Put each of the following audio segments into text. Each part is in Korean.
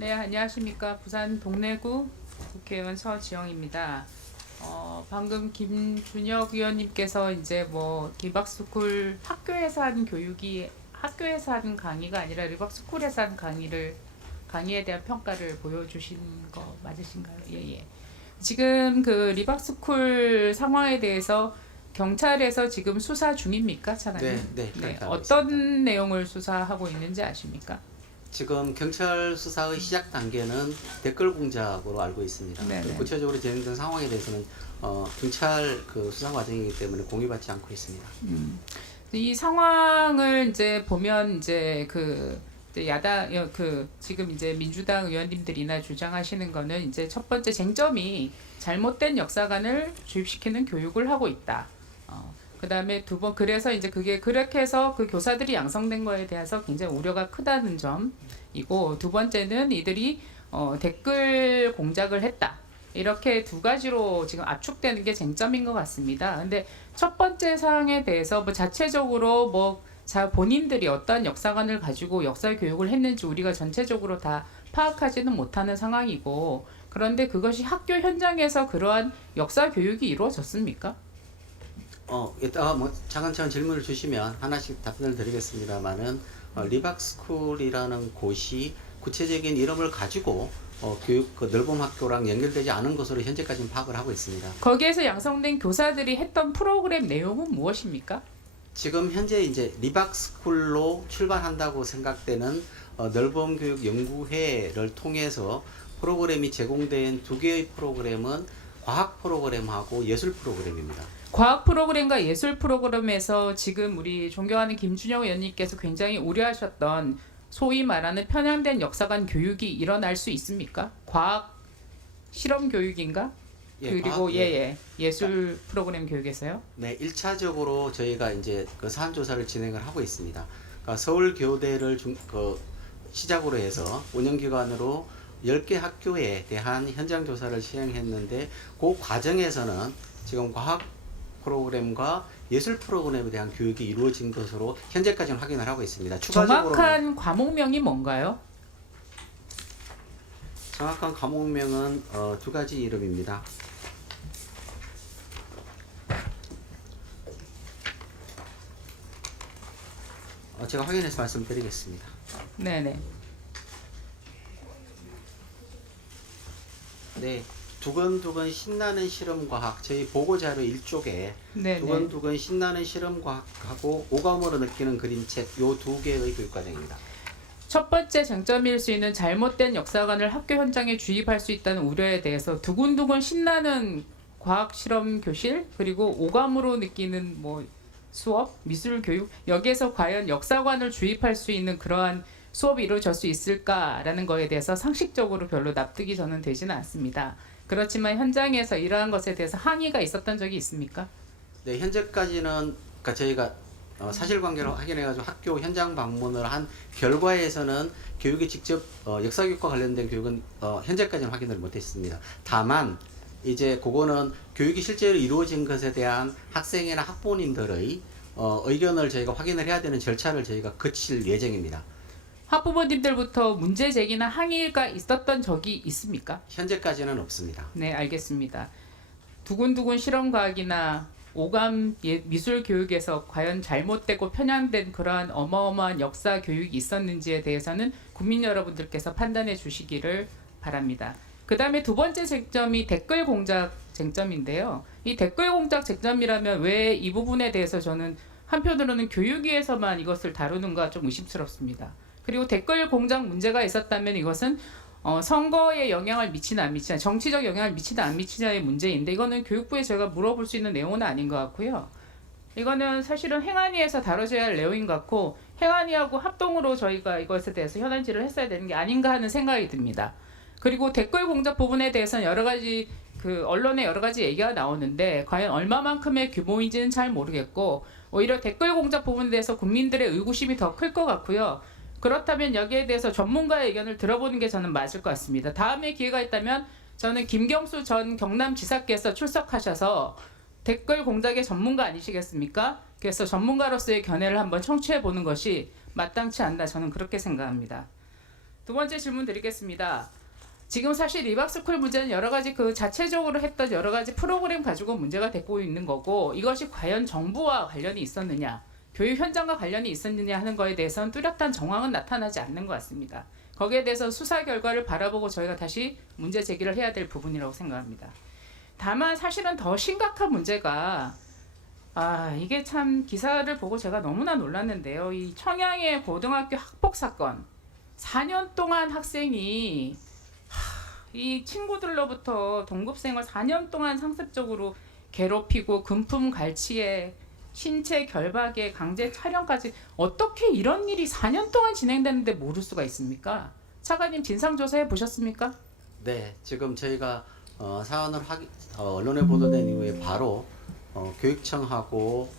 네, 안녕하십니까. 부산 동래구 국회의원 서지영입니다. 방금 김준혁 의원님께서 이제 뭐 리박스쿨 학교에서 하는 교육이 학교에서 하는 강의가 아니라 리박스쿨에서 하는 강의에 대한 평가를 보여주신 거 맞으신가요? 예, 예. 지금 그 리박스쿨 상황에 대해서 경찰에서 지금 수사 중입니까, 차관님? 네, 그렇게 알고 어떤 있습니다. 내용을 수사하고 있는지 아십니까? 지금 경찰 수사의 시작 단계는 댓글 공작으로 알고 있습니다. 네네. 구체적으로 진행된 상황에 대해서는 경찰 그 수사 과정이기 때문에 공유받지 않고 있습니다. 이 상황을 이제 보면 이제 이제 지금 이제 민주당 의원님들이나 주장하시는 거는 이제 첫 번째 쟁점이 잘못된 역사관을 주입시키는 교육을 하고 있다. 그다음에 그래서 이제 그게 그렇게 해서 그 교사들이 양성된 거에 대해서 굉장히 우려가 크다는 점이고, 두 번째는 이들이 댓글 공작을 했다. 이렇게 두 가지로 지금 압축되는 게 쟁점인 것 같습니다. 근데 첫 번째 사항에 대해서 뭐 자체적으로 본인들이 어떤 역사관을 가지고 역사 교육을 했는지 우리가 전체적으로 다 파악하지는 못하는 상황이고, 그런데 그것이 학교 현장에서 그러한 역사 교육이 이루어졌습니까? 이따가 뭐 차근차근 질문을 주시면 하나씩 답변을 드리겠습니다만은 리박스쿨이라는 곳이 구체적인 이름을 가지고 교육 그 넓음 학교랑 연결되지 않은 것으로 현재까지는 파악을 하고 있습니다. 거기에서 양성된 교사들이 했던 프로그램 내용은 무엇입니까? 지금 현재 이제 리박스쿨로 출발한다고 생각되는 넓음 교육 연구회를 통해서 프로그램이 제공된 두 개의 프로그램은 과학 프로그램하고 예술 프로그램입니다. 과학 프로그램과 예술 프로그램에서 지금 우리 존경하는 김준영 의원님께서 굉장히 우려하셨던 소위 말하는 편향된 역사관 교육이 일어날 수 있습니까? 과학 실험 교육인가? 그리고 예술 프로그램 교육에서요? 네, 1차적으로 저희가 이제 그 사안 조사를 진행을 하고 있습니다. 그러니까 서울 교대를 시작으로 해서 운영기관으로 10개 학교에 대한 현장 조사를 시행했는데, 그 과정에서는 지금 과학 프로그램과 예술 프로그램에 대한 교육이 이루어진 것으로 현재까지는 확인을 하고 있습니다. 정확한 과목명이 뭔가요? 정확한 과목명은 두 가지 이름입니다. 제가 확인해서 말씀드리겠습니다. 네네. 네, 두근두근 신나는 실험과학, 저희 보고자료 1쪽에 네네. 두근두근 신나는 실험과학하고 오감으로 느끼는 그림책, 요 두 개의 교육과정입니다. 첫 번째 쟁점일 수 있는 잘못된 역사관을 학교 현장에 주입할 수 있다는 우려에 대해서 두근두근 신나는 과학 실험 교실, 그리고 오감으로 느끼는 수업, 미술 교육, 여기에서 과연 역사관을 주입할 수 있는 그러한 수업이 이루어질 수 있을까라는 거에 대해서 상식적으로 별로 납득이 저는 되지는 않습니다. 그렇지만 현장에서 이러한 것에 대해서 항의가 있었던 적이 있습니까? 네, 현재까지는 그러니까 저희가 사실관계를 확인해가지고 학교 현장 방문을 한 결과에서는 교육이 직접 역사교육과 관련된 교육은 현재까지는 확인을 못했습니다. 다만 이제 그거는 교육이 실제로 이루어진 것에 대한 학생이나 학부모님들의 의견을 저희가 확인을 해야 되는 절차를 저희가 거칠 예정입니다. 학부모님들부터 문제 제기나 항의가 있었던 적이 있습니까? 현재까지는 없습니다. 네, 알겠습니다. 두근두근 실험과학이나 오감 미술 교육에서 과연 잘못되고 편향된 그러한 어마어마한 역사 교육이 있었는지에 대해서는 국민 여러분들께서 판단해 주시기를 바랍니다. 그 다음에 두 번째 쟁점이 댓글 공작 쟁점인데요. 이 댓글 공작 쟁점이라면 왜 이 부분에 대해서 저는 한편으로는 교육위에서만 이것을 다루는가 좀 의심스럽습니다. 그리고 댓글 공작 문제가 있었다면 이것은 선거에 영향을 미치나 안 미치나, 정치적 영향을 미치나 안 미치냐의 문제인데, 이거는 교육부에 저희가 물어볼 수 있는 내용은 아닌 것 같고요. 이거는 사실은 행안위에서 다뤄져야 할 내용인 것 같고, 행안위하고 합동으로 저희가 이것에 대해서 현안질을 했어야 되는 게 아닌가 하는 생각이 듭니다. 그리고 댓글 공작 부분에 대해서는 여러 가지 언론에 여러 가지 얘기가 나오는데 과연 얼마만큼의 규모인지는 잘 모르겠고, 오히려 댓글 공작 부분에 대해서 국민들의 의구심이 더 클 것 같고요. 그렇다면 여기에 대해서 전문가의 의견을 들어보는 게 저는 맞을 것 같습니다. 다음에 기회가 있다면 저는 김경수 전 경남지사께서 출석하셔서 댓글 공작의 전문가 아니시겠습니까? 그래서 전문가로서의 견해를 한번 청취해 보는 것이 마땅치 않나, 저는 그렇게 생각합니다. 두 번째 질문 드리겠습니다. 지금 사실 리박스쿨 문제는 여러 가지 그 자체적으로 했던 여러 가지 프로그램 가지고 문제가 되고 있는 거고, 이것이 과연 정부와 관련이 있었느냐, 교육 현장과 관련이 있었느냐 하는 거에 대해서는 뚜렷한 정황은 나타나지 않는 것 같습니다. 거기에 대해서 수사 결과를 바라보고 저희가 다시 문제 제기를 해야 될 부분이라고 생각합니다. 다만 사실은 더 심각한 문제가, 이게 참 기사를 보고 제가 너무나 놀랐는데요. 이 청양의 고등학교 학폭 사건, 4년 동안 학생이 이 친구들로부터 동급생을 4년 동안 상습적으로 괴롭히고 금품 갈취에 신체 결박에 강제 촬영까지, 어떻게 이런 일이 4년 동안 진행되는데 모를 수가 있습니까? 차관님 진상조사해 보셨습니까? 네, 지금 저희가 사안을 언론에 보도된 이후에 바로 교육청하고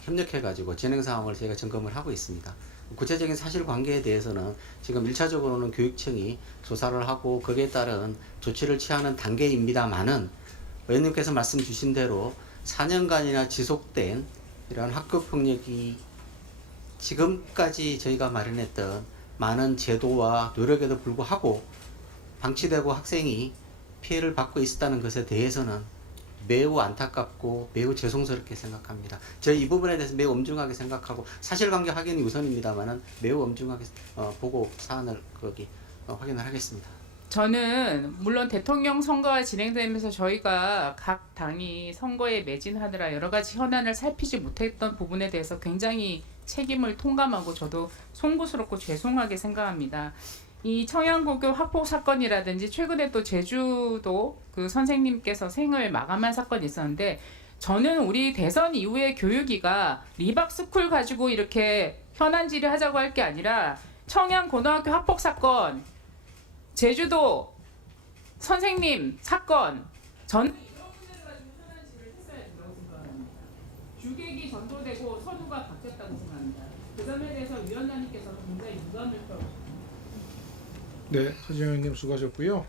협력해가지고 진행 상황을 저희가 점검을 하고 있습니다. 구체적인 사실관계에 대해서는 지금 1차적으로는 교육청이 조사를 하고 거기에 따른 조치를 취하는 단계입니다만은, 의원님께서 말씀 주신 대로 4년간이나 지속된 이런 학교폭력이 지금까지 저희가 마련했던 많은 제도와 노력에도 불구하고 방치되고 학생이 피해를 받고 있었다는 것에 대해서는 매우 안타깝고 매우 죄송스럽게 생각합니다. 저희 이 부분에 대해서 매우 엄중하게 생각하고, 사실관계 확인이 우선입니다만은 매우 엄중하게 보고 사안을 확인을 하겠습니다. 저는 물론 대통령 선거가 진행되면서 저희가 각 당이 선거에 매진하느라 여러 가지 현안을 살피지 못했던 부분에 대해서 굉장히 책임을 통감하고 저도 송구스럽고 죄송하게 생각합니다. 이 청양고교 학폭 사건이라든지 최근에 또 제주도 그 선생님께서 생을 마감한 사건이 있었는데, 저는 우리 대선 이후에 교육위가 리박스쿨 가지고 이렇게 현안 질의하자고 할 게 아니라 청양고등학교 학폭 사건, 제주도 선생님 사건, 이런 문제를 가지고 현안 질의를 했어야 된다고 생각합니다. 주객이 전도되고 선우가 바뀌었다고 생각합니다. 그 점에 대해서 위원장님께서는 굉장히 유감을 표하셨습니다. 네, 서지영 의원님 수고하셨고요.